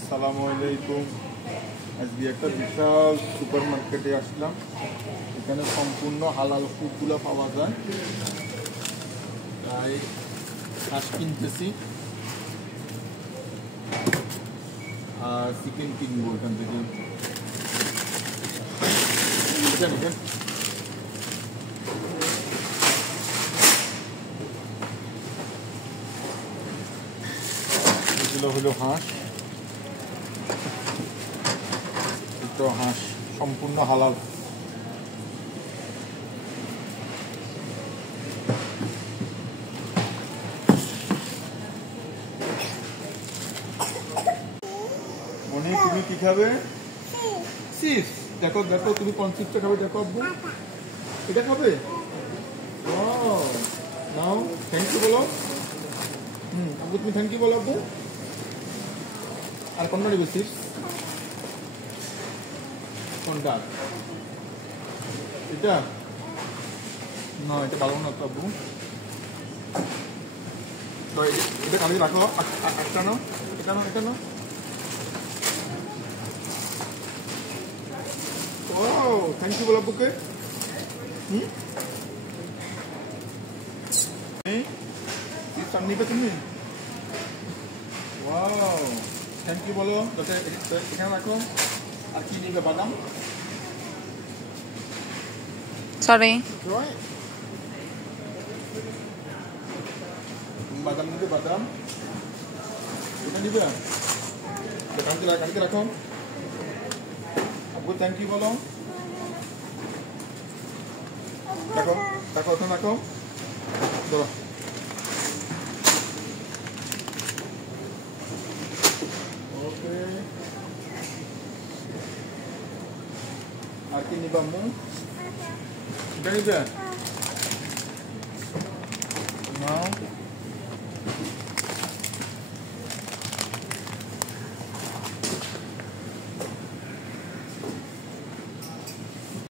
আসসালামু আলাইকুম। আজকে একটা বিশাল সুপার মার্কেটে আসলাম। এখানে সম্পূর্ণ হালাল ফুডগুলো পাওয়া যায়। তাই হাঁস কিনতেছি আর চিকেন কিনবো এখান থেকে। এগুলো হলো হাঁস, হাঁস সম্পূর্ণ হালাল। মনে তুমি কি খাবে? চিপস। দেখো দেখো তুমি কোন চিপসটা খাবে, দেখো আব্বু। এটা খাবে? নাও থ্যাংক ইউ বলো। আব্বু তুমি থ্যাংক ইউ বলো আব্বু। আর কোনটা নেবে চিপস? কোনটা? এটা না, এটা ভালো না তো আব্বু। তো এটা কালকে রাখো, একটা নাও, এটা নাও, এটা নাও। ও থ্যাংক ইউ বলো আব্বুকে। চিপস আর নিবে তুমি? ওয়াও থ্যাংক ইউ বলো। এখানে রাখো। আর কি নিবে? বাদাম? সরি, বাদাম নিবে? বাদাম এটা নিবে? কালকে রাখো। আব্বু থ্যাংক ইউ বলো। দেখো দেখো, ওখানে রাখো। ধরো। ওকে, আর কি নিবা আম্মু? এটা নিবে?